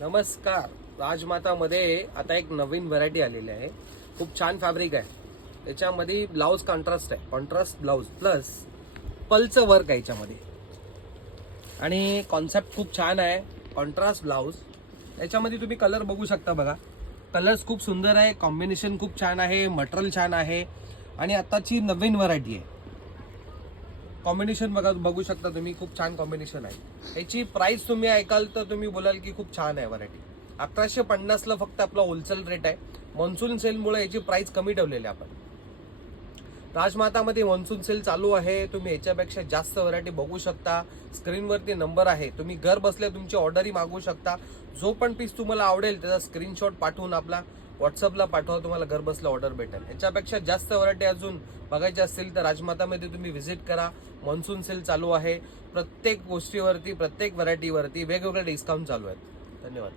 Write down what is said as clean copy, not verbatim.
नमस्कार. राजमातामध्ये आता एक नवीन व्हरायटी आलेली आहे. खूप छान फॅब्रिक आहे. त्याच्यामध्ये ब्लाउज कॉन्ट्रास्ट आहे, कॉन्ट्रास्ट ब्लाउज प्लस पलचं वर्क आहे याच्यामध्ये. आणि कॉन्सेप्ट खूप छान आहे. कॉन्ट्रास्ट ब्लाउज याच्यामध्ये तुम्ही कलर बघू शकता. बघा, कलर्स खूप सुंदर आहे, कॉम्बिनेशन खूप छान आहे, मटेरियल छान आहे आणि आताची नवीन व्हरायटी आहे. कॉम्बिनेशन बघू शकता तुम्ही, खूप छान कॉम्बिनेशन आहे. याची प्राइस तुम्ही ऐकाल तर तुम्ही बोलाल की खूप छान आहे व्हरायटी. 1150ला फक्त आपला होलसेल रेट आहे. मॉन्सून सेलमुळे याची प्राइस कमी ठेवलेली आहे आपण. राजमातामध्ये मॉन्सून सेल चालू आहे. तुम्ही याच्यापेक्षा जास्त व्हरायटी बघू शकता. स्क्रीनवरती नंबर आहे, तुम्ही घर बसल्या तुमची ऑर्डरही मागवू शकता. जो पण पीस तुम्हाला आवडेल त्याचा स्क्रीनशॉट पाठवून आपला व्हॉट्सअपला पाठवा, तुम्हाला घर बसल्या ऑर्डर भेटेल. याच्यापेक्षा जास्त व्हरायटी अजून बघायची असतील तर राजमातामध्ये तुम्ही व्हिजिट करा. मॉन्सून सेल चालू आहे. प्रत्येक गोष्टीवरती, प्रत्येक व्हरायटीवरती वेगवेगळे डिस्काउंट चालू आहेत. धन्यवाद.